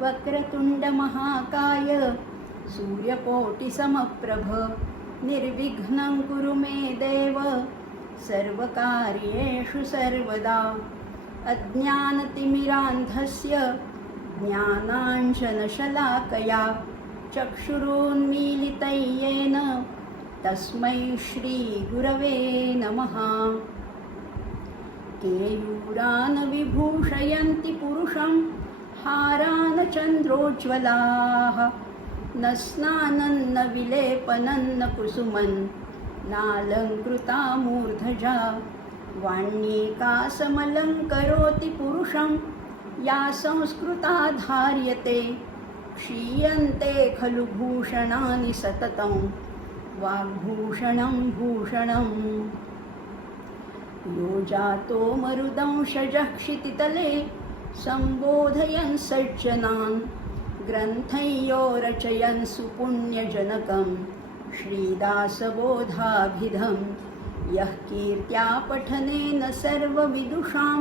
वक्रतुंड महाकाय सूर्यकोटिसमप्रभ निर्विघ्नं कुरु मे देव सर्वकार्येषु सर्वदा अज्ञानतिमिरान्धस्य ज्ञानाञ्जनशलाकया चक्षुरुन्मीलितं येन तस्मै श्रीगुरवे नमः। केयूरान् विभूषयन्ति पुरुषं हारान् चन्द्रोज्ज्वलाः न स्नानं न विलेपनं न कुसुमं नालङ्कृता मूर्धजा वाण्येकासमलङ्करोति पुरुषं या संस्कृता धार्यते क्षीयन्ते खलु भूषणानि सततं वाग्भूषणं भूषणम् यो जातो मरुदंशजः क्षितितले सम्बोधयन् सज्जनान् ग्रन्थयो रचयन् सुपुण्यजनकं श्रीदासबोधाभिधं यः कीर्त्या पठनेन सर्वविदुषां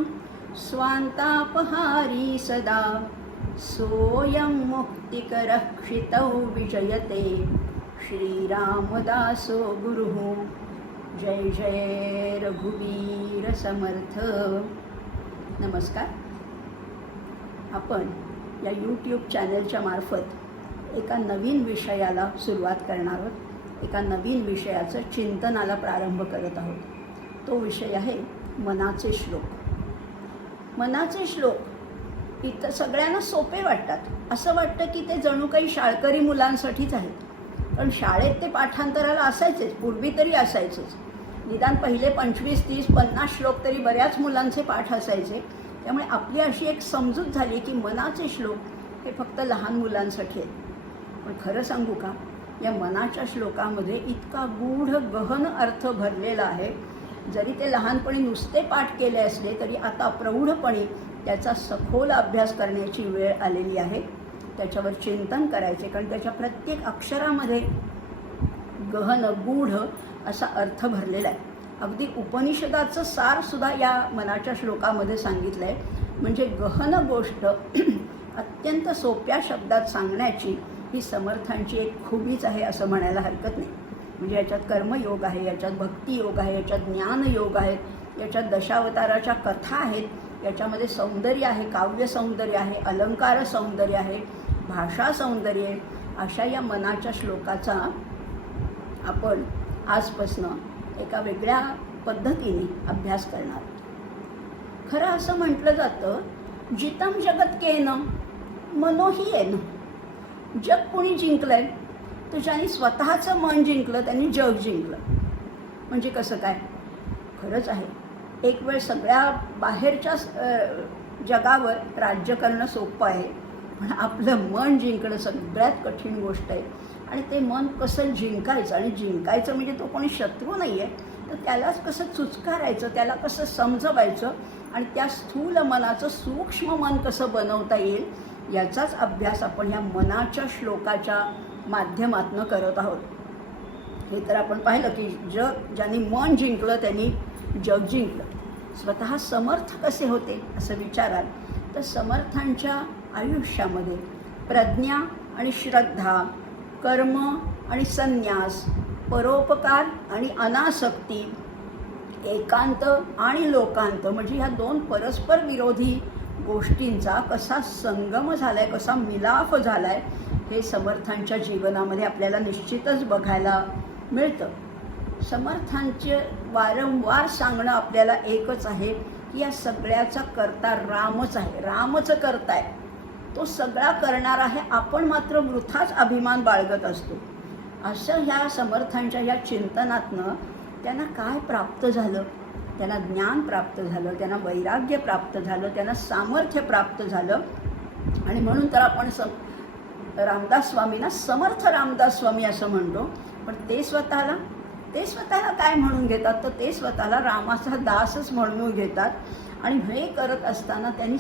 स्वान्तापहारी सदा सोऽयं मुक्तिकरः क्षितौ विजयते श्रीरामदासो गुरुः। जय जय रघुवीर समर्थ। नमस्कार। आपण या यूट्यूब चॅनलच्या मार्फत एका नवीन विषयाला सुरुवात करणार आहोत। एका नवीन विषयाचं चिंतनाला प्रारंभ करत आहोत। तो विषय आहे मनाचे श्लोक। मनाचे श्लोक इथं सगळ्यांना सोपे वाटतात। असं वाटतं की ते जणू काही शाळकरी मुलांसाठीच आहेत, पण शाळेत ते पाठांतराला असायचेच, पूर्वी तरी असायचेच। निदान पहिले 25, 30, 50 श्लोक तरी बऱ्याच मुलांचे पाठ असायचे। त्यामुळे आपली अशी एक समजूत झाली की मनाचे श्लोक हे फक्त लहान मुलांसाठी आहेत। पण खरं सांगू का, या मनाच्या श्लोकामध्ये इतका गूढ गहन अर्थ भरलेला आहे। जरी ते लहानपणी नुसते पाठ केले असले तरी आता प्रौढपणी त्याचा सखोल अभ्यास करण्याची वेळ आलेली आहे। त्याच्यावर चिंतन करायचे, कारण त्याच्या प्रत्येक अक्षरामध्ये गहन गूढ असा अर्थ भरलेला आहे। अगदी उपनिषदाचं सार सुद्धा या मनाच्या श्लोकामध्ये सांगितलं आहे। म्हणजे गहन गोष्ट अत्यंत सोप्या शब्दात सांगण्याची ही समर्थांची एक खूबीच आहे असं म्हणायला हरकत नाही। म्हणजे याच्यात कर्मयोग आहे, याच्यात भक्तियोग आहे, याच्यात ज्ञानयोग आहेत, याच्यात दशावताराच्या कथा आहेत, याच्यामध्ये सौंदर्य आहे, काव्य सौंदर्य आहे, अलंकार सौंदर्य आहे, भाषा सौंदर्य आहे। अशा या मनाच्या श्लोकाचा आपण आजपासनं एका वेगळ्या पद्धतीने अभ्यास करणार। खरं असं म्हटलं जातं, जितम जगत केन मनोही येन। जग कोणी जिंकलंय तर ज्यांनी स्वतःचं मन जिंकलं त्यांनी जग जिंकलं। म्हणजे कसं काय? खरंच आहे, एक वेळ सगळ्या बाहेरच्या जगावर राज्य करणं सोपं आहे, पण आपलं मन जिंकणं सगळ्यात कठीण गोष्ट आहे। आणि ते मन कसं जिंकायचं, आणि जिंकायचं म्हणजे तो कोणी शत्रू नाही आहे, तर त्यालाच कसं चुचकारायचं, त्याला कसं समजवायचं, आणि त्या स्थूल मनाचं सूक्ष्म मन कसं बनवता येईल याचाच अभ्यास आपण ह्या मनाच्या श्लोकाच्या माध्यमातून करत आहोत। हे तर आपण पाहिलं की ज्यांनी मन जिंकलं त्यांनी जग जिंकलं। स्वतः समर्थ कसे होते असं विचाराल तर समर्थांच्या आयुष्यामध्ये प्रज्ञा आणि श्रद्धा, कर्म आणि संन्यास, परोपकार आणि अनासक्ती, एकांत आणि लोकांत, म्हणजे ह्या दोन परस्पर विरोधी गोष्टींचा कसा संगम झालाय, कसा मिलाफ झालाय, हे समर्थांच्या जीवनामध्ये आपल्याला निश्चितच बघायला मिळतं। समर्थांचे वारंवार सांगणं आपल्याला एकच आहे की या सगळ्याचा कर्ता रामच आहे, रामच करताय, तो सगळा करणार आहे, आपण मात्र वृथाच अभिमान बाळगत असतो। असं ह्या समर्थांच्या ह्या चिंतनातनं त्यांना काय प्राप्त झालं? त्यांना ज्ञान प्राप्त झालं, त्यांना वैराग्य प्राप्त झालं, त्यांना सामर्थ्य प्राप्त झालं। आणि म्हणून तर आपण रामदास स्वामींना समर्थ रामदास स्वामी असं म्हणतो। पण ते स्वतःला काय म्हणून घेतात, तर ते स्वतःला रामाचा दासच म्हणून घेतात। आणि हे करत असताना त्यांनी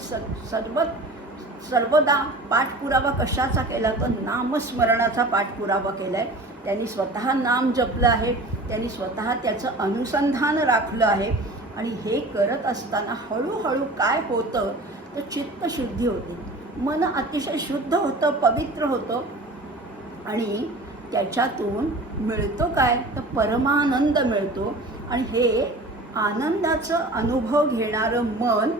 सर्वदा पाठपुरावा कशाचा केला, तर नामस्मरणाचा पाठपुरावा केला आहे। त्यांनी स्वतः नाम जपलं आहे, त्यांनी स्वतः त्याचं अनुसंधान राखलं आहे। आणि हे करत असताना हळूहळू काय होतं तर चित्तशुद्धी होते। मन अतिशय शुद्ध होतं, पवित्र होतं आणि त्याच्यातून मिळतो काय तर परमानंद मिळतो. आणि हे आनंदाचं अनुभव घेणारं मन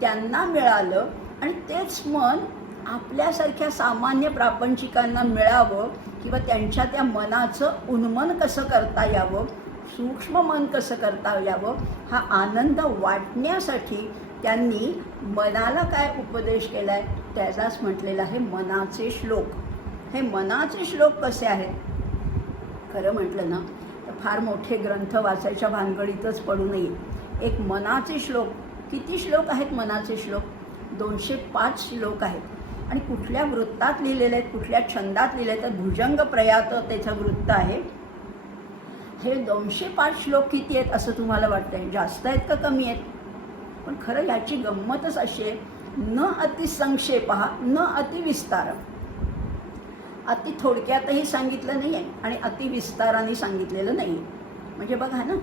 त्यांना मिळालं आणि तेच मन आपल्यासारख्या सामान्य प्रापंचिकांना मिळावं किंवा त्यांच्या त्या मनाचं उन्मन कसं करता यावं, सूक्ष्म मन कसं करता यावं, हा आनंद वाटण्यासाठी त्यांनी मनाला काय उपदेश केला आहे त्याचाच म्हटलेला आहे मनाचे श्लोक. हे मनाचे श्लोक कसे आहेत? खरं म्हटलं ना तर फार मोठे ग्रंथ वाचायच्या भानगडीतच पडू नये. एक मनाचे श्लोक, किती श्लोक आहेत मनाचे श्लोक? 205 श्लोक आहेत. आणि कुठल्या वृत्तात लिहिलेले आहेत, कुठल्या छंदात लिहिले आहेत? तर भुजंग प्रयात त्याचं वृत्त आहे. हे 205 श्लोक किती आहेत असं तुम्हाला वाटतंय? जास्त आहेत का कमी आहेत? पण खरं याची गंमतच अशी आहे, न अतिसंक्षेप न अतिविस्तार. अति थोडक्यातही सांगितलं नाही आहे आणि अतिविस्ताराने सांगितलेलं नाही आहे. म्हणजे बघा ना,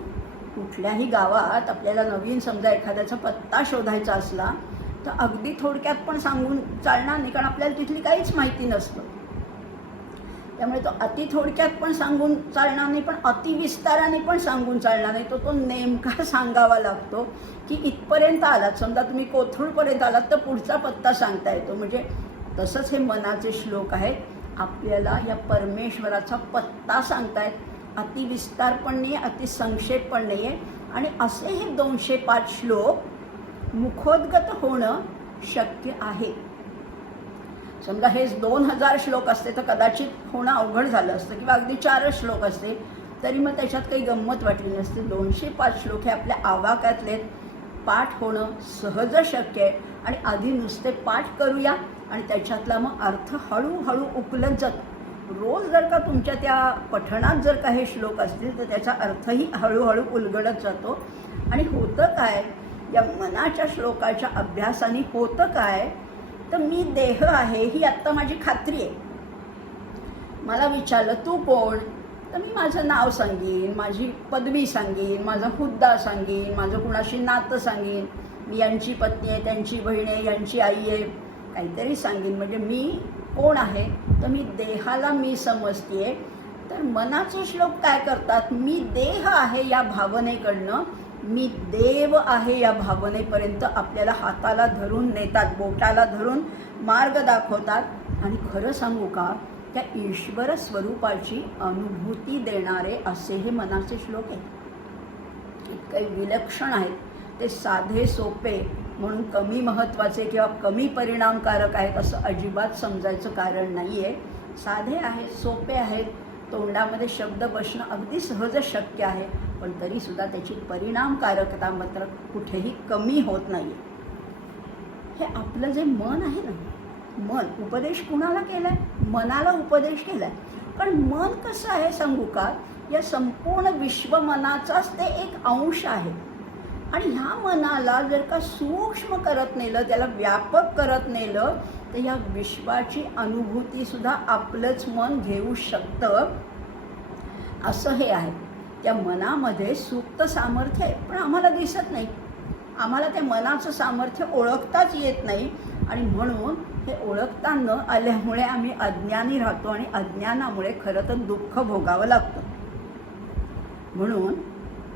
कुठल्याही गावात आपल्याला नवीन समजा एखाद्याचा पत्ता शोधायचा असला तर अगदी थोडक्यात पण सांगून चालणार नाही, कारण आपल्याला तिथली काहीच माहिती नसतं. त्यामुळे तो अति थोडक्यात पण सांगून चालणार नाही, पण अतिविस्ताराने पण सांगून चालणार नाही. तो नेमका सांगावा लागतो की इथपर्यंत आलात, समजा तुम्ही कोथरूडपर्यंत आलात तर पुढचा पत्ता सांगता येतो. म्हणजे तसंच हे मनाचे श्लोक आहेत, आपल्याला या परमेश्वराचा पत्ता सांगतायत. अतिविस्तार पण नाही, अतिसंक्षेप पण नाही आहे. आणि असे हे 205 श्लोक मुखोद्गत होणं शक्य आहे. समजा हेच 2000 श्लोक असते तर कदाचित होणं अवघड झालं असतं, किंवा अगदी 4 श्लोक असते तरी मग त्याच्यात काही गंमत वाटली नसते. 205 श्लोक हे आपल्या आवाक्यातले, पाठ होणं सहज शक्य आहे. आणि आधी नुसते पाठ करूया आणि त्याच्यातला मग अर्थ हळूहळू उकलत जातो. रोज जर का तुमच्या त्या पठणात जर का हे श्लोक असतील तर त्याचा अर्थही हळूहळू उलगडत जातो. आणि होतं काय या मनाच्या श्लोकाच्या अभ्यासाने? होतं काय तर मी देह आहे ही आत्ता माझी खात्री आहे. मला विचारलं तू कोण, तर मी माझं नाव सांगीन, माझी पदवी सांगीन, माझा हुद्दा सांगीन, माझं कुणाशी नातं सांगीन, मी यांची पत्नी आहे, त्यांची बहीण आहे, यांची आई आहे, काहीतरी सांगीन. म्हणजे मी कोण आहे तर मी देहाला मी समजते. तर मनाचे श्लोक काय करतात? मी देह आहे या भावनेकडनं मी देव आहे या भावनेपर्यंत आपल्याला हाताला धरून नेतात, बोटाला धरून मार्ग दाखवतात. आणि खरं सांगू का, त्या ईश्वर स्वरूपाची अनुभूती देणारे असे हे मनाचे श्लोक आहेत. इतके विलक्षण आहेत. ते साधे सोपे म्हणून कमी महत्त्वाचे किंवा कमी परिणामकारक आहेत असं अजिबात समजायचं कारण नाही आहे. साधे आहेत, सोपे आहेत, तोंडामध्ये शब्द बसणं अगदी सहज शक्य आहे, पण तरीसुद्धा त्याची परिणामकारकता मात्र कुठेही कमी होत नाही. हे आपलं जे मन आहे ना, मन, उपदेश कुणाला केला आहे? मनाला उपदेश केला आहे. पण मन कसं आहे सांगू का, या संपूर्ण विश्वमनाचाच ते एक अंश आहे. आणि ह्या मनाला जर का सूक्ष्म करत नेलं, त्याला व्यापक करत नेलं, तर या विश्वाची अनुभूतीसुद्धा आपलंच मन घेऊ शकतं. असं हे आहे. त्या मनामध्ये सुप्त सामर्थ्य आहे, पण आम्हाला दिसत नाही. आम्हाला त्या मनाचं सामर्थ्य ओळखताच येत नाही. आणि म्हणून हे ओळखता न आल्यामुळे आम्ही अज्ञानी राहतो आणि अज्ञानामुळे खरं तर दुःख भोगावं लागतं. म्हणून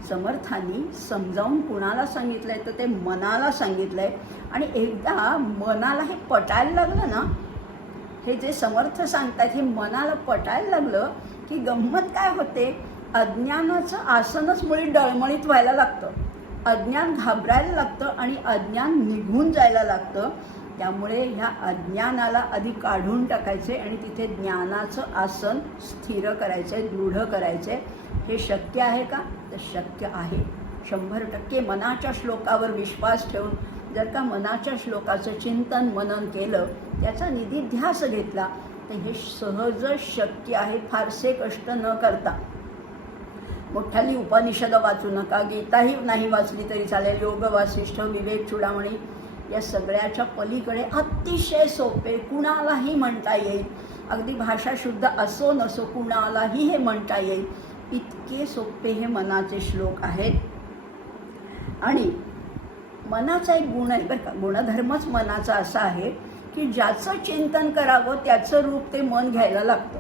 समर्थांनी समजावून कुणाला सांगितलंय तर ते मनाला सांगितलंय. आणि एकदा मनाला हे पटायला लागलं ना, हे जे समर्थ सांगतायत हे मनाला पटायला लागलं की गंमत काय होते, अज्ञानाचं आसनच मुळी डळमळीत व्हायला लागतं. अज्ञान घाबरायला लागतं आणि अज्ञान निघून जायला लागतं. त्यामुळे ह्या अज्ञानाला आधी काढून टाकायचे आणि तिथे ज्ञानाचं आसन स्थिर करायचे, दृढ करायचे. हे शक्य आहे का? तर शक्य आहे. 100% मनाच्या श्लोकावर विश्वास ठेवून जर का मनाच्या श्लोकाचं चिंतन मनन केलं, त्याचा निधिध्यास घेतला तर हे सहज शक्य आहे, फारसे कष्ट न करता. मोठाली उपनिषदं वाचू नका, गीताही नाही वाचली तरी चालेल. योग वासिष्ठ, विवेक चूडामणी या सगळ्याच्या पलीकडे अतिशय सोपे, कुणालाही म्हणता येईल. अगदी भाषा शुद्ध असो नसो कुणालाही हे म्हणता येईल, इतके सोपे हे मनाचे श्लोक आहेत. आणि मनाचा एक गुण आहे बरं का, गुणधर्मच मनाचा असा आहे की ज्याचं चिंतन करावं त्याचं रूप ते मन घ्यायला लागतं.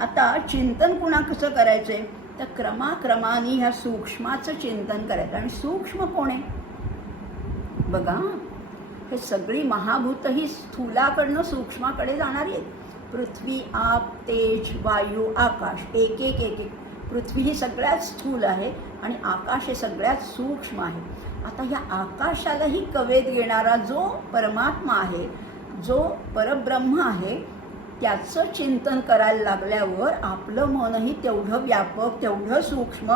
आता चिंतन कुणा कसं करायचं आहे, तर क्रमाक्रमाने ह्या सूक्ष्माचं चिंतन करायचं. आणि सूक्ष्म कोण आहे बघा, हे सगळी महाभूतं ही स्थूलाकडनं सूक्ष्माकडे जाणारी आहेत. पृथ्वी, आप, तेज, वायू, आकाश, एक एक एक एक. पृथ्वी ही सगळ्यात स्थूल आहे आणि आकाश हे सगळ्यात सूक्ष्म आहे. आता ह्या आकाशालाही कवेत घेणारा जो परमात्मा आहे, जो परब्रह्म आहे, त्याचं चिंतन करायला लागल्यावर आपलं मनही तेवढं व्यापक, तेवढं सूक्ष्म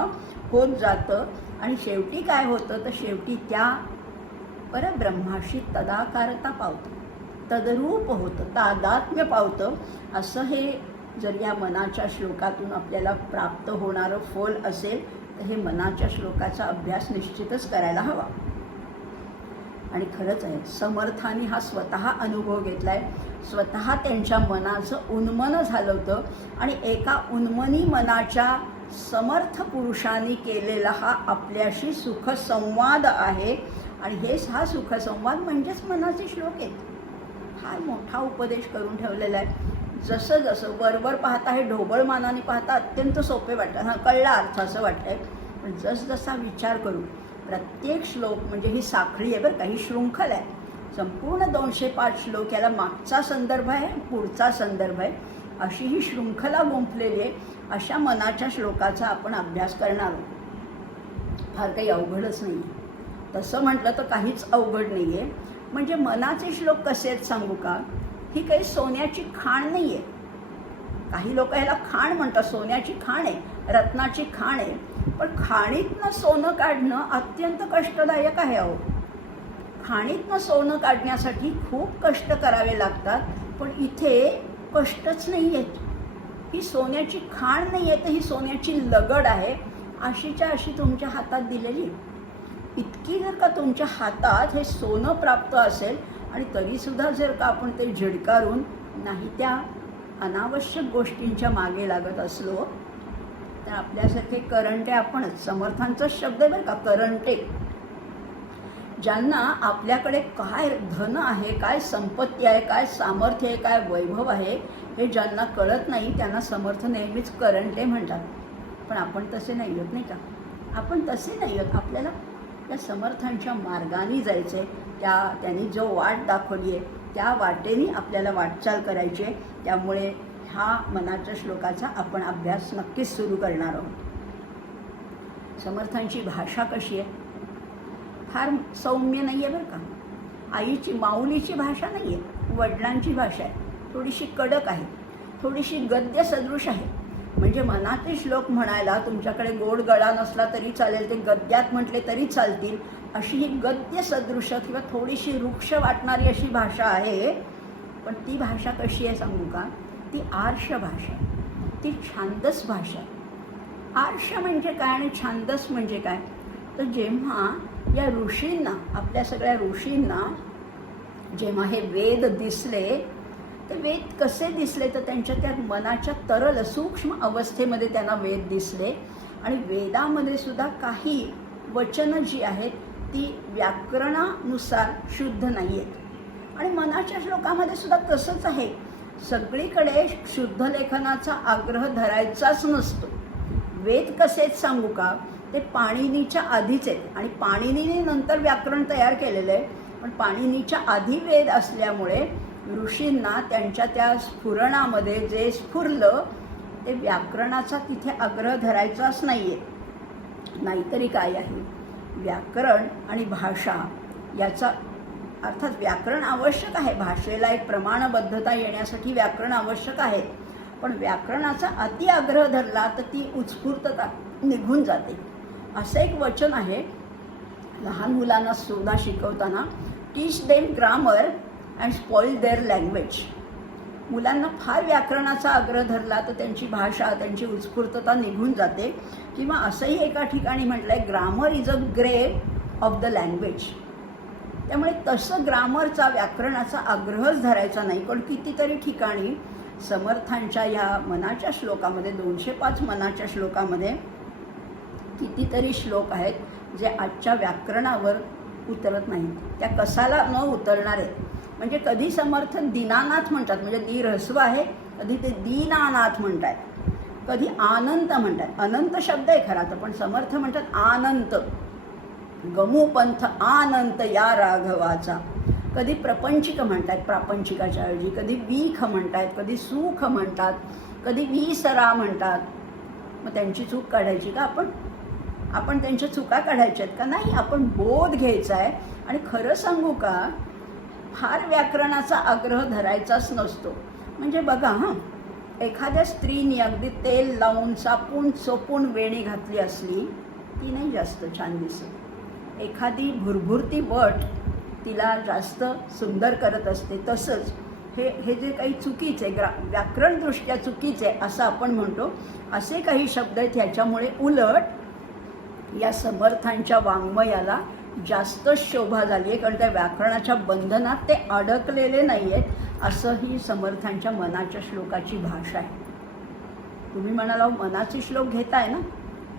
होत जातं. आणि शेवटी काय होतं, तर शेवटी त्या परब्रह्माशी तदाकारता पावतं, तदरूप होतं, तादात्म्य पावतं. असं हे जर या मनाच्या श्लोकातून आपल्याला प्राप्त होणारं फल असेल, तर हे मनाच्या श्लोकाचा अभ्यास निश्चितच करायला हवा. आणि खरंच आहे, समर्थांनी हा स्वतः अनुभव घेतला आहे. स्वतः त्यांच्या मनाचं उन्मन झालं होतं आणि एका उन्मनी मनाच्या समर्थ पुरुषांनी केलेला हा आपल्याशी सुखसंवाद आहे. आणि हा सुखसंवाद म्हणजेच मनाचे श्लोक आहेत. हा मोठा उपदेश करून ठेवलेला आहे. जसं जसं वरवर पाहता, हे ढोबळ मानाने पाहता अत्यंत सोपे वाटतात, हां कळला अर्थ असं वाटतंय. पण जसजसा विचार करू, प्रत्येक श्लोक म्हणजे ही साखळी आहे बरं का, ही शृंखल आहे. संपूर्ण 205 श्लोक, याला मागचा संदर्भ आहे, पुढचा संदर्भ आहे, अशी ही शृंखला गुंफलेली आहे. अशा मनाच्या श्लोकाचा आपण अभ्यास करणार आहोत. फार काही अवघडच नाही आहे. तसं म्हटलं तर काहीच अवघड नाही आहे. म्हणजे मनाचे श्लोक कसे आहेत सांगू का, ही काही सोन्याची खाण नाही आहे. काही लोक ह्याला खाण म्हणतात, सोन्याची खाण आहे, रत्नाची खाण आहे. पण खाणीतनं सोनं काढणं अत्यंत कष्टदायक आहे. अहो, खाणीतनं सोनं काढण्यासाठी खूप कष्ट करावे लागतात. पण इथे कष्टच नाही आहेत. ही सोन्याची खाण नाही आहे, तर ही सोन्याची लगड आहे, अशीच्या अशी तुमच्या हातात दिलेली. इतकी जर का तुमच्या हातात हे सोनं प्राप्त असेल आणि तरीसुद्धा जर का आपण ते झिडकारून नाही त्या अनावश्यक गोष्टींच्या मागे लागत असलो, तर आपल्यासारखे करंटे आपणच. समर्थांचाच शब्द आहे बरं का, करंटे. ज्यांना आपल्याकडे काय धन आहे, काय संपत्ती आहे, काय सामर्थ्य आहे, काय वैभव आहे, हे ज्यांना कळत नाही त्यांना समर्थ नेहमीच करंटे म्हणतात. पण आपण तसे नाही आहोत, नाही का? आपण तसे नाही आहोत. आपल्याला त्या समर्थांच्या मार्गाने जायचं आहे. त्यांनी जो वाट दाखवली आहे त्या वाटेने आपल्याला वाटचाल करायची आहे. त्यामुळे हा मनाच्या श्लोकाचा आपण अभ्यास नक्कीच सुरू करणार आहोत. समर्थांची भाषा कशी आहे, फार सौम्य नाही आहे बरं का. आईची, माऊलीची भाषा नाही आहे, वडिलांची भाषा आहे. थोडीशी कडक आहे, थोडीशी गद्य सदृश आहे. म्हणजे मनाचे श्लोक म्हणायला तुमच्याकडे गोड गळा नसला तरी चालेल, ते गद्यात म्हटले तरी चालतील, अशी ही गद्य सदृश किंवा थोडीशी वृक्ष वाटणारी अशी भाषा आहे. पण ती भाषा कशी आहे सांगू का, ती आर्ष भाषा आहे, ती छांदस भाषा आहे. आर्ष म्हणजे काय आणि छांदस म्हणजे काय, तर जेव्हा या ऋषींना, आपल्या सगळ्या ऋषींना जेव्हा हे वेद दिसले, ते वेद कसे दिसले, तर त्यांच्या त्या मनाच्या तरल सूक्ष्म अवस्थेमध्ये त्यांना वेद दिसले. आणि वेदामध्ये सुद्धा काही वचनं जी आहेत ती व्याकरणानुसार शुद्ध नाही आहेत. आणि मनाच्या श्लोकामध्ये सुद्धा तसंच आहे. सगळीकडे शुद्ध लेखनाचा आग्रह धरायचाच नसतो. वेद कसेच सांगू का, ते पाणिनीच्या आधीच आहेत. आणि पाणिनीने नंतर व्याकरण तयार केलेलं आहे. पण पाणिनीच्या आधी वेद असल्यामुळे ऋषींना त्यांच्या त्या स्फुरणामध्ये जे स्फुरलं ते व्याकरणाचा तिथे आग्रह धरायचाच नाही आहे. नाहीतरी काय आहे, व्याकरण आणि भाषा याचा अर्थात व्याकरण आवश्यक आहे. भाषेला एक प्रमाणबद्धता येण्यासाठी व्याकरण आवश्यक आहे. पण व्याकरणाचा अति आग्रह धरला तर ती उत्स्फूर्तता निघून जाते. असं एक वचन आहे लहान मुलांना सुद्धा शिकवताना, teach them grammar and spoil their language. मुलांना फार व्याकरणाचा आग्रह धरला तर त्यांची भाषा, त्यांची उत्स्फूर्तता निघून जाते. किंवा असंही एका ठिकाणी म्हटलं आहे, grammar is a grade of the language. त्यामुळे तसं ग्रामरचा, व्याकरणाचा आग्रहच धरायचा नाही. पण कितीतरी ठिकाणी समर्थांच्या ह्या मनाच्या श्लोकामध्ये, 205 मनाच्या श्लोकामध्ये कितीतरी श्लोक आहेत जे आजच्या व्याकरणावर उतरत नाहीत. त्या कसाला न उतरणार आहेत. म्हणजे कधी समर्थ दीनानाथ म्हणतात, म्हणजे दी ऱ्हस्व आहे, कधी ते दीनानाथ म्हणतात, कधी आनंत म्हणतात. अनंत शब्द आहे खरा तर, पण समर्थ म्हणतात आनंत. गमू पंथ आनंत या राघवाचा. कधी प्रपंचिक म्हणतात प्रापंचिकाच्या ऐवजी, कधी वीख म्हणतात, कधी सुख म्हणतात, कधी विसरा म्हणतात. मग त्यांची चूक काढायची का आपण त्यांच्या चुका काढायच्या आहेत का? नाही, आपण बोध घ्यायचा आहे. आणि खरं सांगू का, फार व्याकरणाचा आग्रह धरायचाच नसतो. म्हणजे बघा एखाद्या स्त्रीने अगदी तेल लावून चापून चोपून वेणी घातली असली ती नाही जास्त छान दिसत. एखादी भुरभुरती वट तिला जास्त सुंदर करत असते. तसंच हे जे काही चुकीचे व्याकरणदृष्ट्या चुकीचे असं आपण म्हणतो असे काही शब्द आहेत. ह्याच्यामुळे उलट या समर्थांच्या वाङ्मयाला जास्त शोभा झाली आहे, कारण त्या व्याकरणाच्या बंधनात ते अडकलेले नाही आहेत. असं ही समर्थांच्या मनाच्या श्लोकाची भाषा आहे. तुम्ही म्हणाला मनाचे श्लोक घेताय ना,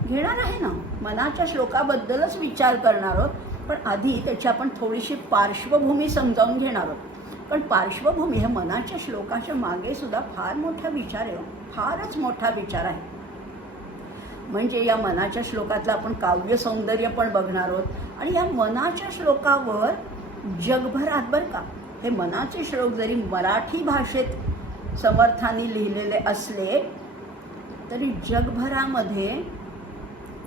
घेणार आहे ना, मनाच्या श्लोकाबद्दलच विचार करणार आहोत. पण आधी त्याची आपण थोडीशी पार्श्वभूमी समजावून घेणार आहोत. पण पार्श्वभूमी ह्या मनाच्या श्लोकाच्या मागे सुद्धा फार मोठा विचार आहे, फारच मोठा विचार आहे. म्हणजे या मनाच्या श्लोकातलं आपण काव्य सौंदर्य पण बघणार आहोत. आणि या मनाच्या श्लोकावर जगभरात बरं का, हे मनाचे श्लोक जरी मराठी भाषेत समर्थांनी लिहिलेले असले तरी जगभरामध्ये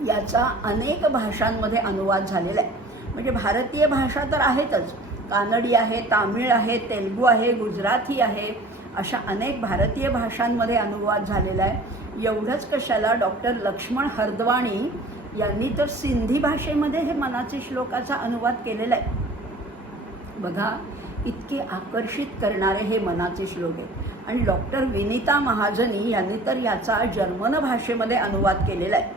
याचा अनेक भाषांमध्ये अनुवाद झालेला आहे. म्हणजे भारतीय भाषा तर आहेतच, कानडी आहे, तामिळ आहे, तेलुगू आहे, गुजराती आहे, अशा अनेक भारतीय भाषांमध्ये अनुवाद झालेला आहे. एवढंच कशाला, डॉक्टर लक्ष्मण हरद्वाणी यांनी तर सिंधी भाषेमध्ये हे मनाचे श्लोकाचा अनुवाद केलेला आहे. बघा इतके आकर्षित करणारे हे मनाचे श्लोक आहेत. आणि डॉक्टर विनीता महाजनी यांनी तर याचा जर्मन भाषेमध्ये अनुवाद केलेला आहे.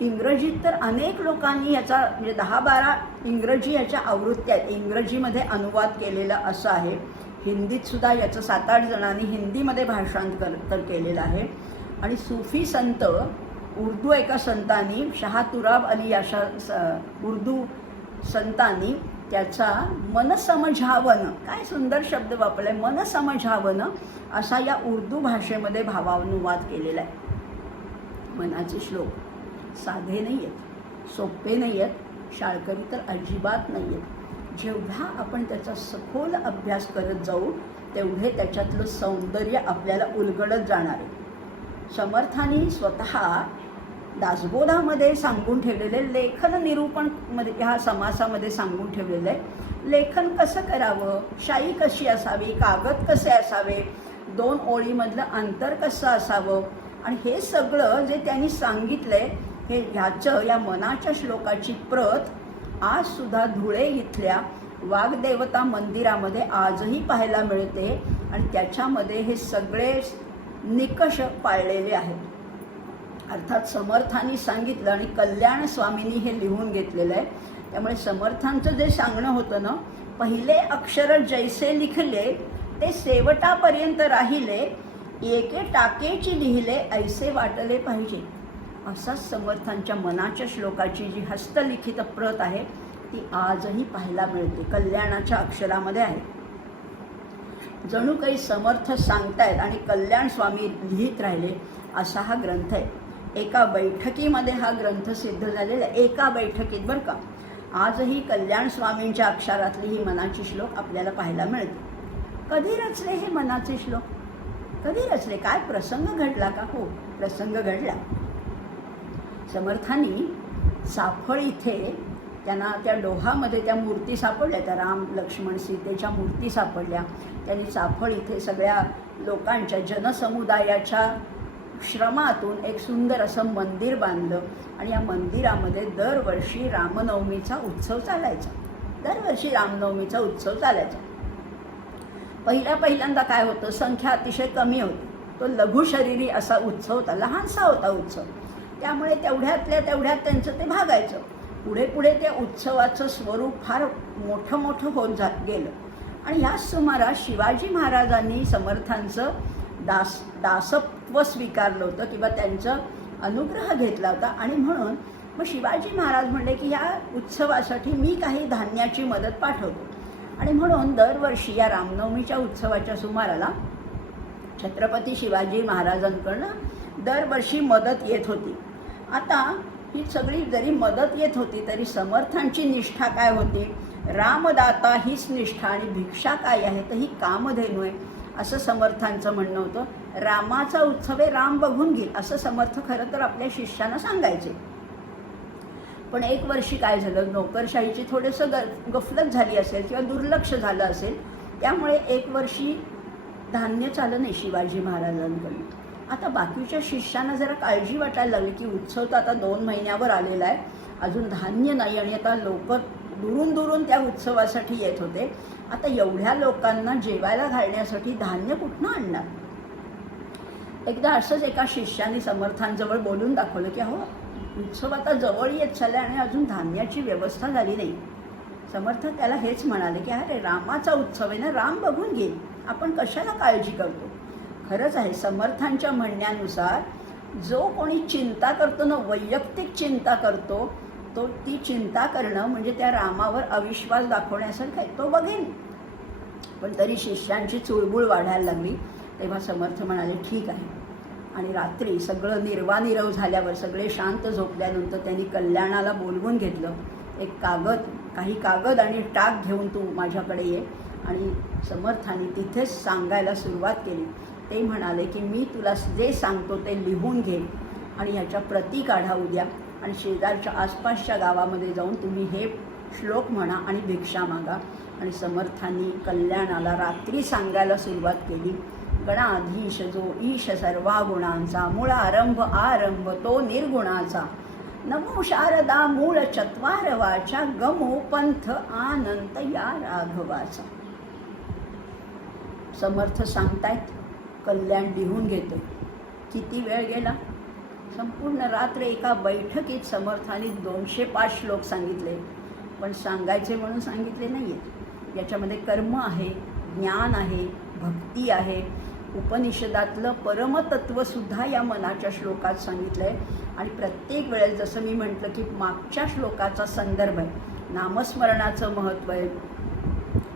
इंग्रजीत तर अनेक लोकांनी याचा म्हणजे 10-12 इंग्रजी याच्या आवृत्त्या आहेत, इंग्रजीमध्ये अनुवाद केलेला असं आहे. हिंदीत सुद्धा याचं 7-8 जणांनी हिंदीमध्ये भाषांतर तर केलेलं आहे. आणि सुफी संत उर्दू एका संतांनी शाह तुराब अली अशा उर्दू संतांनी त्याचा मनसमझावन, काय सुंदर शब्द वापरला आहे, मनसमझावन असा या उर्दू भाषेमध्ये भावानुवाद केलेला आहे. मनाचे श्लोक साधे नाही आहेत, सोपे नाही आहेत, शाळकरी तर अजिबात नाही आहेत. जेवढा आपण त्याचा सखोल अभ्यास करत जाऊ तेवढे त्याच्यातलं सौंदर्य आपल्याला उलगडत जाणार आहे. समर्थांनी स्वतः दासबोधामध्ये सांगून ठेवलेले लेखन निरूपणमध्ये ह्या समासामध्ये सांगून ठेवलेलं आहे. लेखन कसं करावं, शाई कशी असावी, कागद कसे असावे, 2 ओळीमधलं अंतर कसं असावं, आणि हे सगळं जे त्यांनी सांगितलंय हे ह्याचं या मनाच्या श्लोकाची प्रत आजसुद्धा धुळे इथल्या वाग्देवता मंदिरामध्ये आजही पाहायला मिळते. आणि त्याच्यामध्ये हे सगळे निकष पाळलेले आहेत. अर्थात समर्थांनी सांगितलं आणि कल्याण स्वामींनी हे लिहून घेतलेलं आहे. त्यामुळे समर्थांचं जे सांगणं होतं ना, पहिले अक्षर जैसे लिखले ते शेवटापर्यंत राहिले, एके टाकेची लिहिले ऐसे वाटले पाहिजे. असाच समर्थांच्या मनाच्या श्लोकाची जी हस्तलिखित प्रत आहे ती आजही पाहायला मिळते, कल्याणाच्या अक्षरामध्ये आहे. जणू काही समर्थ सांगतायत आणि कल्याण स्वामी लिहित राहिले असा हा ग्रंथ आहे. एका बैठकीमध्ये हा ग्रंथ सिद्ध झालेला आहे, एका बैठकीत बरं का. आजही कल्याण स्वामींच्या अक्षरातली ही मनाची श्लोक आपल्याला पाहायला मिळते. कधी रचले हे मनाचे श्लोक, कधी रचले, काय प्रसंग घडला का? हो, प्रसंग घडला. समर्थांनी साफळ इथे त्यांना त्या डोहामध्ये त्या मूर्ती सापडल्या, त्या राम लक्ष्मण सीतेच्या मूर्ती सापडल्या. त्यांनी साफळ इथे सगळ्या लोकांच्या जनसमुदायाच्या श्रमातून एक सुंदर असं मंदिर बांधलं. आणि या मंदिरामध्ये दरवर्षी रामनवमीचा उत्सव चालायचा, दरवर्षी रामनवमीचा उत्सव चालायचा. पहिल्यांदा काय होतं, संख्या अतिशय कमी होती, तो लघुशरीरी असा उत्सव होता, लहानसा होता उत्सव. त्यामुळे तेवढ्यातल्या तेवढ्यात त्यांचं ते भागायचं. पुढे त्या उत्सवाचं स्वरूप फार मोठं होत गेलं. आणि ह्याच सुमारास शिवाजी महाराजांनी समर्थांचं दासत्व स्वीकारलं होतं किंवा त्यांचं अनुग्रह घेतला होता. आणि म्हणून मग शिवाजी महाराज म्हणले की या उत्सवासाठी मी काही धान्याची मदत पाठवतो. आणि म्हणून दरवर्षी या रामनवमीच्या उत्सवाच्या सुमाराला छत्रपती शिवाजी महाराजांकडनं दरवर्षी मदत येत होती. आता ही सगळी जरी मदत येत होती तरी समर्थांची निष्ठा काय होती? रामदाता हीच निष्ठा आणि भिक्षा काय आहे तर ही कामधेनू आहे असं समर्थांचं म्हणणं होतं. रामाचा उत्सव आहे, राम बघून घेईल असं समर्थ खरं तर आपल्या शिष्यांना सांगायचे. पण एक वर्षी काय झालं, नोकरशाहीची थोडंसं गफलत झाली असेल किंवा दुर्लक्ष झालं असेल, त्यामुळे एक वर्षी धान्य चाललं नाही शिवाजी महाराजांकडून. आता बाकीच्या शिष्यांना जरा काळजी वाटायला लागली की उत्सव तर आता 2 महिन्यावर आलेला आहे, अजून धान्य नाही आणि आता लोक दुरून दुरून त्या उत्सवासाठी येत होते. आता एवढ्या लोकांना जेवायला घालण्यासाठी धान्य कुठनं आणणार? एकदा असंच एका शिष्याने समर्थांजवळ बोलून दाखवलं की अहो उत्सव आता जवळ येत चालला आणि अजून धान्याची व्यवस्था झाली नाही. समर्थ त्याला हेच म्हणाले की अरे रामाचा उत्सव आहे ना, राम बघून घे, आपण कशाला काळजी करतो. खरंच आहे, समर्थांच्या म्हणण्यानुसार जो कोणी चिंता करतो ना, वैयक्तिक चिंता करतो, तो ती चिंता करणं म्हणजे त्या रामावर अविश्वास दाखवण्यासारखं आहे, तो बघेन. पण तरी शिष्यांची चुळबुळ वाढायला लागली. तेव्हा समर्थ म्हणाले ठीक आहे. आणि रात्री सगळं निर्वानिरव झाल्यावर, सगळे शांत झोपल्यानंतर त्यांनी कल्याणाला बोलवून घेतलं. काही कागद आणि टाक घेऊन तू माझ्याकडे ये. आणि समर्थांनी तिथेच सांगायला सुरुवात केली. ते म्हणाले की मी तुला जे सांगतो ते लिहून घे आणि ह्याच्या प्रती काढा उद्या, आणि शेजारच्या आसपासच्या गावामध्ये जाऊन तुम्ही हे श्लोक म्हणा आणि भिक्षा मागा. आणि समर्थांनी कल्याणाला रात्री सांगायला सुरुवात केली. गणाधीश जो ईश सर्वा गुणांचा, मूळ आरंभ तो निर्गुणाचा, नमो शारदा मूळ चत्वार वाचा, गमो पंथ आनंद या राघवाचा. समर्थ सांगतायत, कल्याण लिहून घेतो. किती वेळ गेला? संपूर्ण रात्र एका बैठकीत समर्थांनी 205 श्लोक सांगितले. पण सांगायचे म्हणून सांगितले नाही आहेत. याच्यामध्ये कर्म आहे, ज्ञान आहे, भक्ती आहे, उपनिषदातलं परमतत्वसुद्धा या मनाच्या श्लोकात सांगितलं आहे. आणि प्रत्येक वेळेस जसं मी म्हटलं की मागच्या श्लोकाचा संदर्भ आहे, नामस्मरणाचं महत्त्व आहे,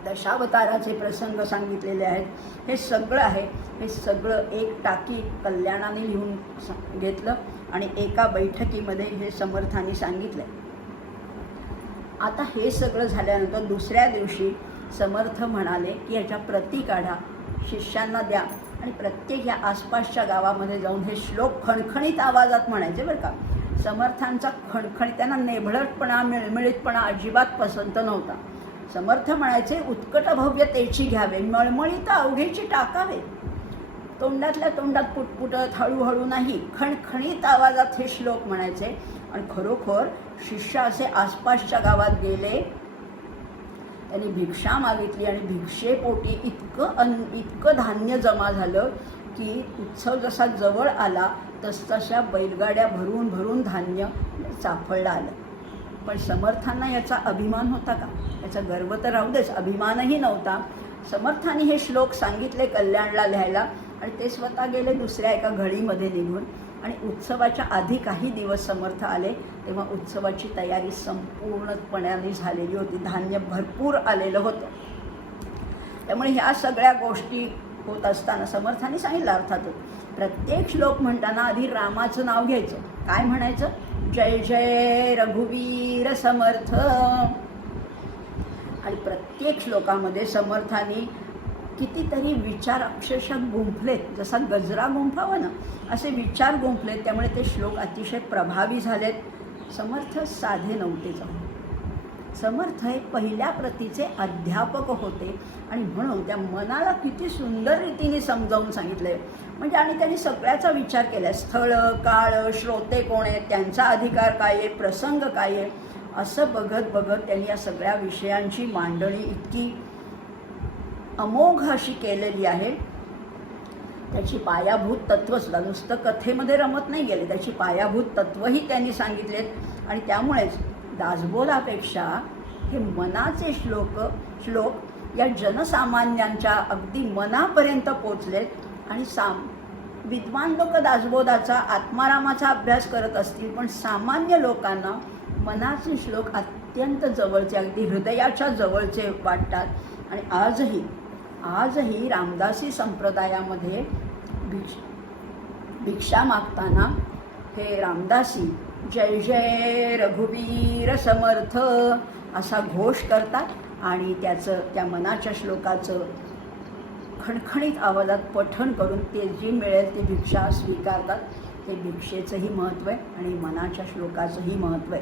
दशावताराचे प्रसंग सांगितलेले आहेत, हे सगळं आहे. हे सगळं एक टाकी कल्याणाने लिहून घेतलं आणि एका बैठकीमध्ये हे समर्थांनी सांगितलं. आता हे सगळं झाल्यानंतर दुसऱ्या दिवशी समर्थ म्हणाले की ह्याच्या प्रती काढा, शिष्यांना द्या आणि प्रत्येक या आसपासच्या गावामध्ये जाऊन हे श्लोक खणखणीत आवाजात म्हणायचे बरं का. समर्थांचा खणखणीत, त्यांना नेभळटपणा मिळमिळीतपणा अजिबात पसंत नव्हता. समर्थ म्हणायचे उत्कट भव्यतेची घ्यावे, मळमळीत अवघेची टाकावे. तोंडातल्या तोंडात पुटपुटत हळूहळू नाही, खणखणीत आवाजात हे श्लोक म्हणायचे. आणि खरोखर शिष्य असे आसपासच्या गावात गेले, त्यांनी भिक्षा मागितली आणि भिक्षेपोटी इतकं धान्य जमा झालं की उत्सव जसा जवळ आला तसतशा बैलगाड्या भरून भरून धान्य चाफळलं आलं. पण समर्थांना याचा अभिमान होता का? याचा गर्व तर राहू देच, अभिमानही नव्हता. समर्थांनी हे श्लोक सांगितले कल्याणला लिहायला आणि ते स्वतः गेले दुसऱ्या एका घडीमध्ये निघून. आणि उत्सवाच्या आधी काही दिवस समर्थ आले तेव्हा उत्सवाची तयारी संपूर्णपणे झालेली होती, धान्य भरपूर आलेलं होतं. त्यामुळे ह्या सगळ्या गोष्टी होत असताना समर्थांनी सांगितलं अर्थातच प्रत्येक श्लोक म्हणताना आधी रामाचं नाव घ्यायचं. काय म्हणायचं? जय जय रघुवीर समर्थ. आणि प्रत्येक श्लोकामध्ये समर्थांनी कितीतरी विचार अक्षरशः गुंफलेत, जसा गजरा गुंफावा ना असे विचार गुंफलेत. त्यामुळे ते श्लोक अतिशय प्रभावी झालेत. समर्थ साधे नव्हतेच. समर्थ हे पहिल्या प्रतीचे अध्यापक होते आणि म्हणून त्या मनाला किती सुंदर रीतीने समजावून सांगितलंय. म्हणजे आणि त्यांनी सगळ्याचा विचार केला, स्थळ काळ, श्रोते कोण आहेत, त्यांचा अधिकार काय आहे, प्रसंग काय आहे, असं बघत बघत त्यांनी या सगळ्या विषयांची मांडणी इतकी अमोघ अशी केलेली आहे. त्याची पायाभूत तत्त्वसुद्धा नुसतं कथेमध्ये रमत नाही गेले, त्याची पायाभूत तत्त्वही त्यांनी सांगितलेत. आणि त्यामुळेच दासबोधापेक्षा हे मनाचे श्लोक या जनसामान्यांच्या अगदी मनापर्यंत पोचलेत. आणि विद्वान लोक दासबोधाचा आत्मारामाचा अभ्यास करत असतील, पण सामान्य लोकांना मनाचे श्लोक अत्यंत जवळचे, अगदी हृदयाच्या जवळचे वाटतात. आणि आजही रामदासी संप्रदायामध्ये भिक्षा मागताना हे रामदासी जय जय रघुवीर समर्थ असा घोष करतात आणि त्या मनाच्या श्लोकाचं खणखणीत आवाजात पठण करून ते जी मिळेल ती भिक्षा स्वीकारतात. ते भिक्षेचंही महत्त्व आहे आणि मनाच्या श्लोकाचंही महत्त्व आहे.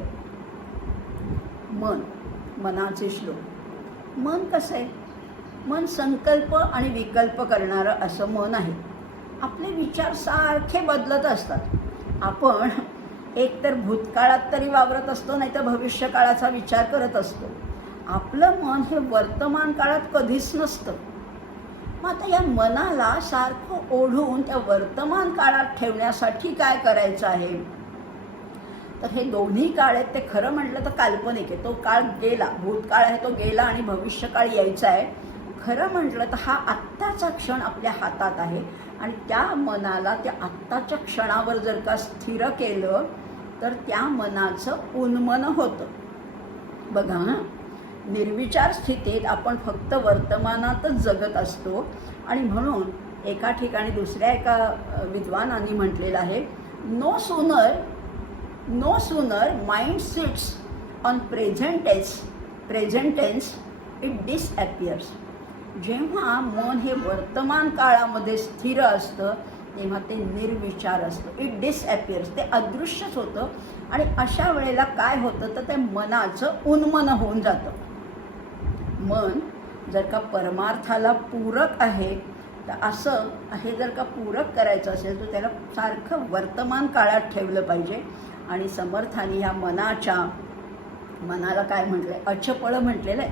मनाचे श्लोक. मन कसं आहे? मन संकल्प आणि विकल्प करणारं असं मन आहे. आपले विचार सारखे बदलत असतात. आपण एकतर भूतकाळात तरी वावरत असतो, नाही तर भविष्यकाळाचा विचार करत असतो. आपलं मन हे वर्तमान काळात कधीच नसतं. मग आता या मनाला सारखं ओढून त्या वर्तमान काळात ठेवण्यासाठी काय करायचं आहे? तर हे दोन्ही काळ आहेत ते खरं म्हटलं तर काल्पनिक आहे. तो काळ गेला, भूतकाळ आहे तो गेला आणि भविष्यकाळ यायचा आहे. खरं म्हटलं तर हा आत्ताचा क्षण आपल्या हातात आहे आणि त्या मनाला त्या आत्ताच्या क्षणावर जर का स्थिर केलं तर त्या मनाचं उन्मन होतं. बघा, निर्विचार स्थितीत आपण फक्त वर्तमानातच जगत असतो आणि म्हणून एका ठिकाणी दुसऱ्या एका विद्वानांनी म्हटलेलं आहे, no sooner mind sits on present tense it disappears. जेव्हा मन हे वर्तमान काळामध्ये स्थिर असतं तेव्हा ते निर्विचार असतं. इट डिसअपियर्स, ते अदृश्यच होतं. आणि अशा वेळेला काय होतं तर ते मनाचं उन्मन होऊन जातं. मन जर का परमार्थाला पूरक आहे तर असं आहे, जर का पूरक करायचं असेल तर त्याला सारखं वर्तमान काळात ठेवलं पाहिजे. आणि समर्थांनी ह्या मनाला काय म्हटलं आहे? अचपळ म्हटलेलं आहे.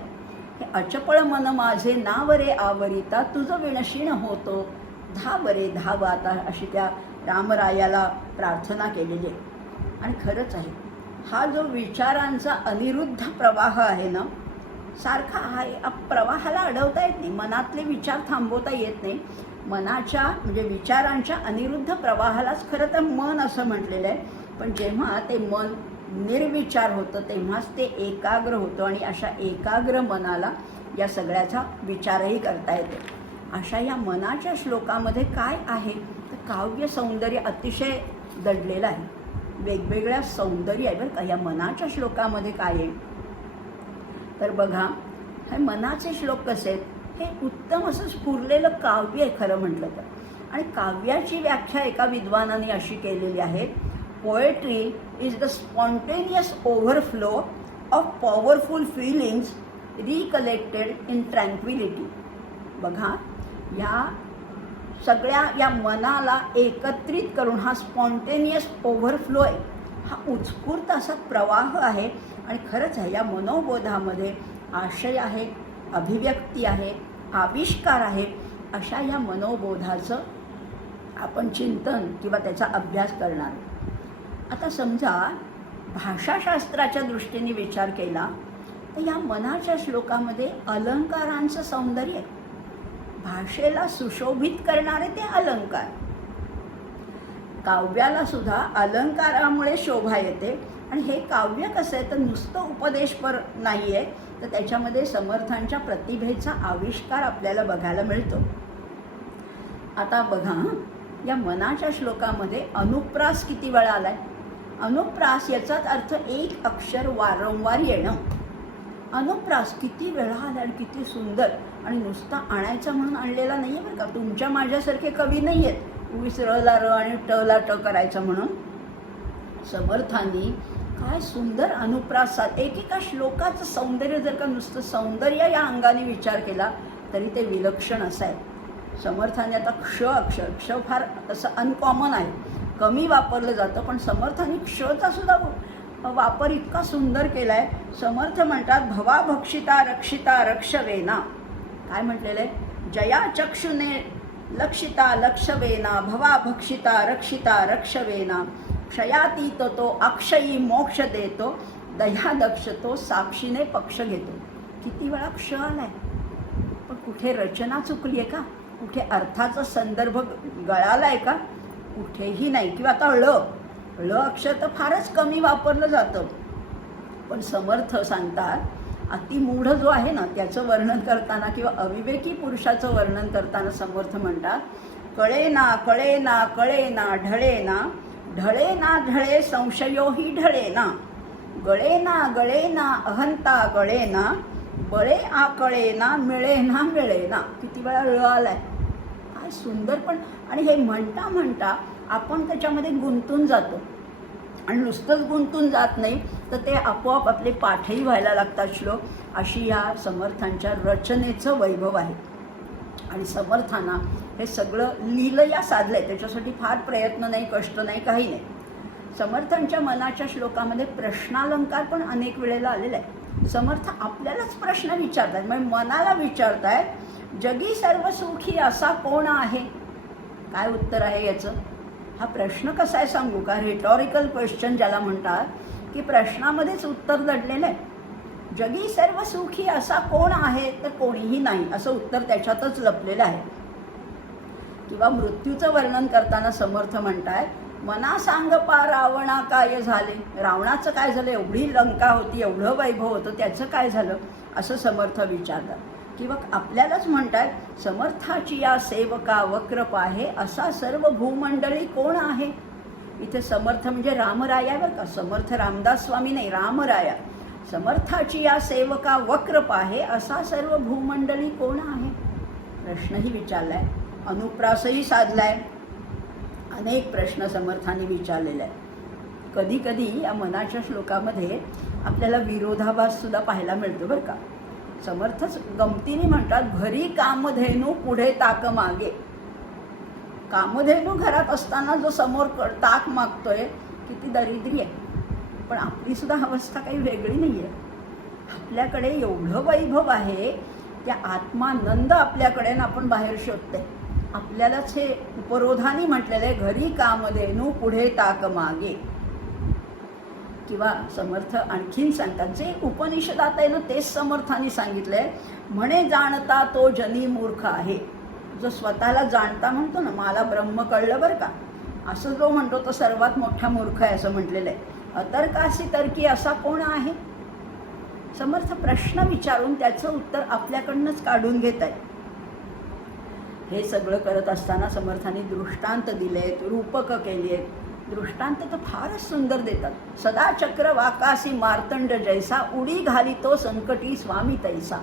हे अचपळ मन माझे नाव रे आवरिता, तुझं विणशीण होतो धाव रे धाव आता, अशी त्या रामरायाला प्रार्थना केलेली आहे. आणि खरंच आहे, हा जो विचारांचा अनिरुद्ध प्रवाह आहे ना, सारखा हा प्रवाहाला अडवता येत नाही. मनातले विचार थांबवता येत नाही. मनाच्या म्हणजे विचारांच्या अनिरुद्ध प्रवाहालाच खरं तर मन असं म्हटलेलं आहे. पण जेव्हा ते मन निर्विचार होतं तेव्हाच ते एकाग्र होतं आणि अशा एकाग्र मनाला या सगळ्याचा विचारही करता येतो. अशा या मनाच्या श्लोकामध्ये काय आहे तर काव्य सौंदर्य अतिशय दडलेलं आहे. वेगवेगळ्या सौंदर्य आहे बरं का या मनाच्या श्लोकामध्ये. काय आहे तर बघा, हे मनाचे श्लोक कसे आहेत? हे उत्तम असं स्फुरलेलं काव्य आहे खरं म्हटलं तर. आणि काव्याची व्याख्या एका विद्वानाने अशी केलेली आहे, poetry is the spontaneous overflow of powerful feelings recollected in tranquillity. बघा, या सगळ्या या मनाला एकत्रित करून हा स्पॉन्टेनियस ओव्हरफ्लो आहे. हा उत्स्फूर्त असा प्रवाह आहे. आणि खरंच आहे, या मनोबोधामध्ये आशय आहे, अभिव्यक्ती आहे, आविष्कार आहे. अशा या मनोबोधाचं आपण चिंतन किंवा त्याचा अभ्यास करणार. आता समजा भाषाशास्त्राच्या दृष्टीने विचार केला तर या मनाच्या श्लोकामध्ये अलंकारांचं सौंदर्य आहे. भाषेला सुशोभित करणारे ते अलंकार. काव्याला सुद्धा अलंकारामुळे शोभा येते. आणि हे काव्य कसं आहे तर नुसतं उपदेशपर नाही आहे, तर त्याच्यामध्ये समर्थांच्या प्रतिभेचा आविष्कार आपल्याला बघायला मिळतो. आता बघा, या मनाच्या श्लोकामध्ये अनुप्रास किती वेळा आलाय? अनुप्रास याचाच अर्थ एक अक्षर वारंवार येणं. अनुप्रास किती वेळा आला आणि किती सुंदर. आणि नुसता आणायचा म्हणून आणलेला नाही आहे बरं का. तुमच्या माझ्यासारखे कवी नाही आहेत उगीच रला र आणि टला ट करायचं म्हणून. समर्थांनी काय सुंदर अनुप्रासात एकेका श्लोकाचं सौंदर्य, जर का नुसतं सौंदर्य या अंगाने विचार केला तरी ते विलक्षण असं आहे. समर्थांनी आता क्ष फार असं अनकॉमन आहे, कमी वापरलं जातं. पण समर्थांनी क्षचा सुद्धा वापर इतका सुंदर केला आहे. समर्थ म्हणतात, भवा भक्षिता रक्षिता रक्षवेना. काय म्हटलेलं आहे? जया चक्षुने लक्षिता लक्षवेना, भवा भक्षिता रक्षिता रक्षवेना, क्षयातीत तो अक्षयी मोक्ष देतो, दह्यादक्ष तो साक्षीने पक्ष घेतो. किती वेळा क्ष आलाय, पण कुठे रचना चुकली आहे का? कुठे अर्थाचा संदर्भ गळाला आहे का? कुठेही नाही. किंवा आता ळ अक्षर तर फारच कमी वापरलं जातं. पण समर्थ सांगतात अतिमूढ जो आहे ना त्याचं वर्णन करताना किंवा अविवेकी पुरुषाचं वर्णन करताना समर्थ म्हणतात, कळेना कळेना कळेना ढळेना ढळेना ढळे संशयोही ढळेना गळेना गळेना अहंता गळेना बळे आकळेना मिळेना मिळेना. किती वेळा ळ आलाय, काय सुंदर. पण आणि हे म्हणता म्हणता आपण त्याच्यामध्ये गुंतून जातो आणि नुसतंच गुंतून जात नाही तर ते आपोआप आपले पाठही व्हायला लागतात श्लोक. अशी या समर्थांच्या रचनेचं वैभव आहे. आणि समर्थांना हे सगळं लीलया साधलंय, त्याच्यासाठी फार प्रयत्न नाही, कष्ट नाही, काही नाही. समर्थांच्या मनाच्या श्लोकामध्ये प्रश्नालंकार पण अनेक वेळेला आलेला आहे. समर्थ आपल्यालाच प्रश्न विचारतात, म्हणजे मनाला विचारताय, जगी सर्व सुखी असा कोण आहे? काय उत्तर आहे याचं? हा प्रश्न कसा आहे सांगू का? रिटॉरिकल क्वेश्चन ज्याला म्हणतात, की प्रश्नामध्येच उत्तर दडलेलं आहे. जगी सर्व सुखी असा कोण आहे? तर कोणीही नाही असं उत्तर त्याच्यातच लपलेलं आहे. किंवा मृत्यूचं वर्णन करताना समर्थ म्हणतायत, मना सांग पा रावणा काय झाले? रावणाचं काय झालं? एवढी लंका होती, एवढं वैभव होतं, त्याचं काय झालं? असं समर्थ विचारतात. किंवा आपल्यालाच म्हणतात, समर्थाची या सेवका वक्रप आहे असा सर्व भूमंडळी कोण आहे? इथे समर्थ म्हणजे रामराया बरं का, समर्थ रामदास स्वामी नाही, रामराया. समर्थाची या सेवका वक्रप आहे असा सर्व भूमंडळी कोण आहे? प्रश्नही विचारलाय, अनुप्रासही साधलाय, अनेक प्रश्न समर्थांनी विचारलेले आहे. कधी कधी या मनाच्या श्लोकामध्ये आपल्याला विरोधाभास सुद्धा पाहायला मिळतो बरं का. समर्थच गमतीने म्हणतात, घरी कामधेनू पुढे ताक मागे. कामधेनू घरात असताना जो समोर ताक मागतोय किती दरिद्री आहे. पण आपली सुद्धा अवस्था काही वेगळी नाही आहे. आपल्याकडे एवढं वैभव आहे, त्या आत्मानंद आपल्याकडे ना आपण बाहेर शोधते. आपल्यालाच हे उपरोधाने म्हटलेलं आहे, घरी कामधेनू पुढे ताक मागे. किंवा समर्थ आणखीन सांगतात, जे उपनिषदात आहे ना तेच समर्थांनी सांगितलंय, म्हणे जाणता तो जनी मूर्ख आहे. जो स्वतःला जाणता म्हणतो ना, मला ब्रह्म कळलं बरं का, असं जो म्हणतो तो सर्वात मोठा मूर्ख आहे असं म्हटलेलं आहे. अतर्कासी तर्की असा कोण आहे? समर्थ प्रश्न विचारून त्याचं उत्तर आपल्याकडनंच काढून घेत आहे. हे सगळं करत असताना समर्थांनी दृष्टांत दिलेत, रूपक केली आहेत. दृष्टांत तर फारच सुंदर देतात. सदा चक्र वाकासी मार्तंड जैसा, उडी घालितो संकटी स्वामी तैसा.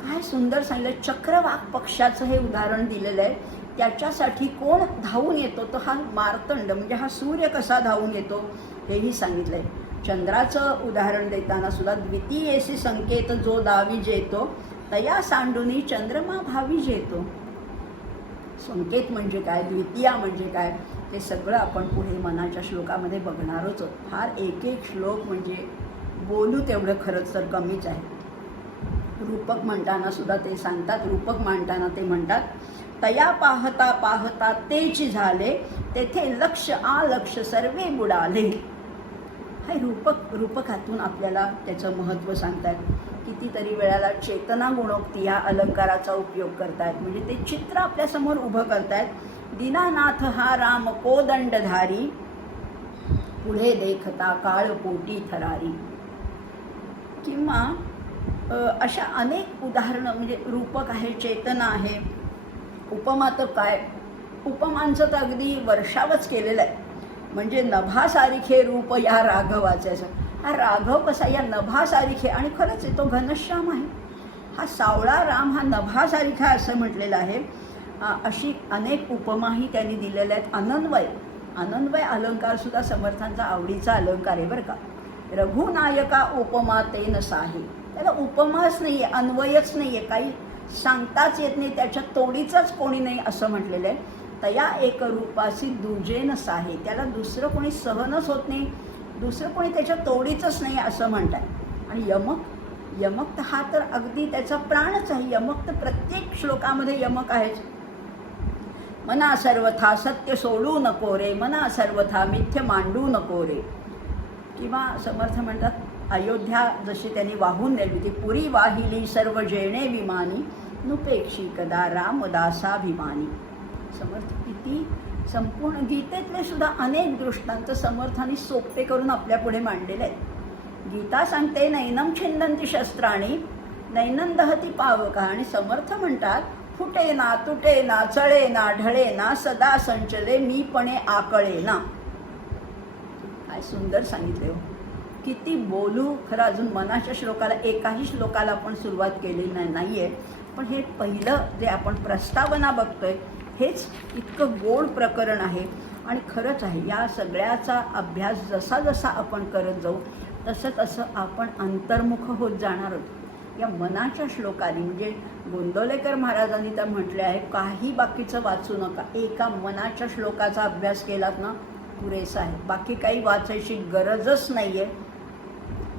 काय सुंदर सांगितलं. चक्रवाक पक्षाचं हे उदाहरण दिलेलं आहे. त्याच्यासाठी कोण धावून येतो? तो हा मार्तंड म्हणजे हा सूर्य कसा धावून येतो हेही सांगितलंय. चंद्राचं उदाहरण देताना सुद्धा, द्वितीयेसी संकेत जो दावी जेतो, तया सांडुनी चंद्रमा भावी जेतो. संकेत म्हणजे काय, द्वितीया म्हणजे काय, ते सगळं आपण पुढे मनाच्या श्लोकामध्ये बघणारच आहोत. फार एक एक श्लोक म्हणजे बोलू तेवढं खरंच तर कमीच आहे. रूपक म्हणताना सुद्धा ते सांगतात, रूपक मांडताना ते म्हणतात, तया पाहता पाहता तेची झाले, तेथे लक्ष आलक्ष सर्वे बुडाले. हे रूपकातून आपल्याला त्याचं महत्त्व सांगतात. कितीतरी वेळाला चेतना गुणोक्ती ह्या अलंकाराचा उपयोग करतायत, म्हणजे ते चित्र आपल्यासमोर उभं करतायत. दीनानाथ हा राम कोदंडधारी, पुढे देखता काळ पोटी थरारी. किंवा अशा अनेक उदाहरणं, म्हणजे रूपक आहे, चेतना आहे. उपमा तर काय, उपमांचं तर अगदी वर्षावच केलेलं आहे. म्हणजे नभासारिखे रूप या राघवाचे. असं हा राघव कसा या नभासारिखे, आणि खरंच आहे तो घनश्याम आहे. हा सावळा राम हा नभासारिखा असं म्हटलेलं आहे. अशी अनेक उपमाही त्यांनी दिलेल्या आहेत. अनन्वय अलंकारसुद्धा समर्थांचा आवडीचा अलंकार आहे बरं का. रघुनायका उपमा ते नसाही. त्याला उपमाच नाही आहे, अन्वयच नाही आहे, काही सांगताच येत नाही, त्याच्या तोडीचाच कोणी नाही असं म्हटलेलं आहे. तया एक रूपासी दुजेन साहे. त्याला दुसरं कोणी सहनच होत नाही, दुसरं कोणी त्याच्या तोडीचंच नाही असं म्हणताय. आणि यमक तर हा तर अगदी त्याचा प्राणच आहे. यमक तर प्रत्येक श्लोकामध्ये यमक आहेच. मना सर्वथा सत्य सोडू नको रे, मना सर्वथा मिथ्य मांडू नको रे. किंवा समर्थ म्हणतात, अयोध्या जशी त्यांनी वाहून नेली ती पुरी वाहिली सर्व जेणे विमानी, नुपेक्षी कदा रामदासाभिमानी. समर्थ किती संपूर्ण गीतेतले सुद्धा अनेक दृष्टांत समर्थांनी सोपे करून आपल्या पुढे मांडलेले आहेत. गीता सांगते नैनम छिंदंती शस्त्राणी नैनम दहती पावका. आणि समर्थ म्हणतात फुटे ना तुटे ना चळे ना ढळे ना सदा संचले मीपणे आकळे ना. काय सुंदर सांगितले हो. किती बोलू खरं. अजून मनाच्या श्लोकाला एकाही श्लोकाला आपण सुरुवात केली नाहीये. पण हे पहिलं जे आपण प्रस्तावना बघतोय हेच इतकं गोड प्रकरण आहे. आणि खरंच आहे या सगळ्याचा अभ्यास जसा जसा आपण करत जाऊ तसं तसं आपण अंतर्मुख होत जाणार आहोत. या मनाच्या श्लोकाने म्हणजे गोंदवलेकर महाराजांनी तर म्हटले आहे काही बाकीचं वाचू नका, एका मनाच्या श्लोकाचा अभ्यास केलात ना पुरेसा आहे. बाकी काही वाचायची गरजच नाही आहे.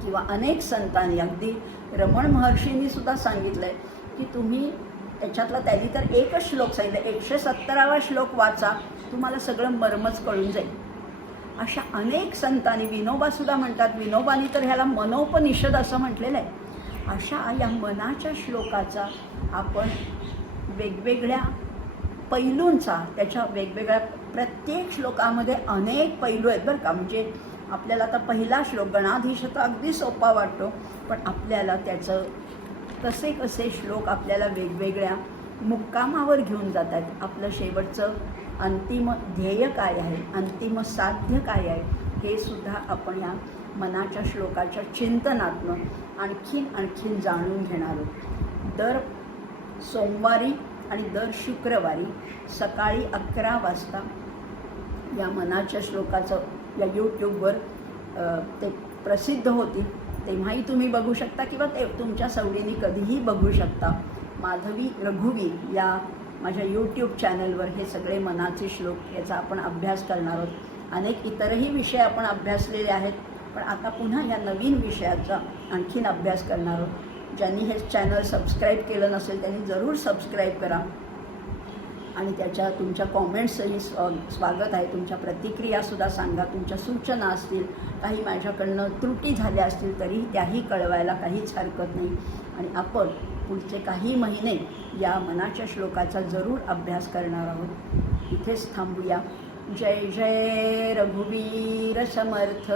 किंवा अनेक संतांनी अगदी रमण महर्षींनी सुद्धा सांगितलं आहे की तुम्ही त्याच्यातला त्यांनी तर एकच श्लोक सांगितलं 117वा श्लोक वाचा तुम्हाला सगळं मर्मच कळून जाईल. अशा अनेक संतांनी विनोबासुद्धा म्हणतात, विनोबानी तर ह्याला मनोपनिषद असं म्हटलेलं आहे. अशा या मनाच्या श्लोकाचा आपण वेगवेगळ्या पैलूंचा त्याच्या वेगवेगळ्या प्रत्येक श्लोकामध्ये अनेक पैलू आहेत बरं का. म्हणजे आपल्याला आता पहिला श्लोक गणाधीश तर अगदी सोपा वाटतो, पण आपल्याला त्याचं कसे कसे श्लोक आपल्याला वेगवेगळ्या मुक्कामावर घेऊन जातात. आपलं शेवटचं अंतिम ध्येय काय आहे, अंतिम साध्य काय आहे हे सुद्धा आपण या मनाच्या श्लोकाच्या चिंतनातनं आणखीन जाणून घेणार आहोत. दर सोमवारी आणि दर शुक्रवारी सकाळी 11 वाजता या मनाच्या श्लोकाचं या यूट्यूबवर ते प्रसिद्ध होतील. तेव्हाही तुम्ही बघू शकता किंवा ते तुमच्या सवडीने कधीही बघू शकता. माधवी रघुवीर या माझ्या यूट्यूब चॅनलवर हे सगळे मनाचे श्लोक याचा आपण अभ्यास करणार आहोत. अनेक इतरही विषय आपण अभ्यासलेले आहेत, पण आता पुन्हा या नवीन विषयाचा आणखीन अभ्यास करणार आहोत. ज्यांनी हे चॅनल सबस्क्राईब केलं नसेल त्यांनी जरूर सबस्क्राईब करा. आणि त्याच्या तुमच्या कॉमेंट्सही स्वागत आहे. तुमच्या प्रतिक्रियासुद्धा सांगा. तुमच्या सूचना असतील, काही माझ्याकडनं त्रुटी झाल्या असतील तरी त्याही कळवायला काहीच हरकत नाही. आणि आपण पुढचे काही महिने या मनाच्या श्लोकाचा जरूर अभ्यास करणार आहोत. इथेच थांबूया. जय जय रघुवीर समर्थ.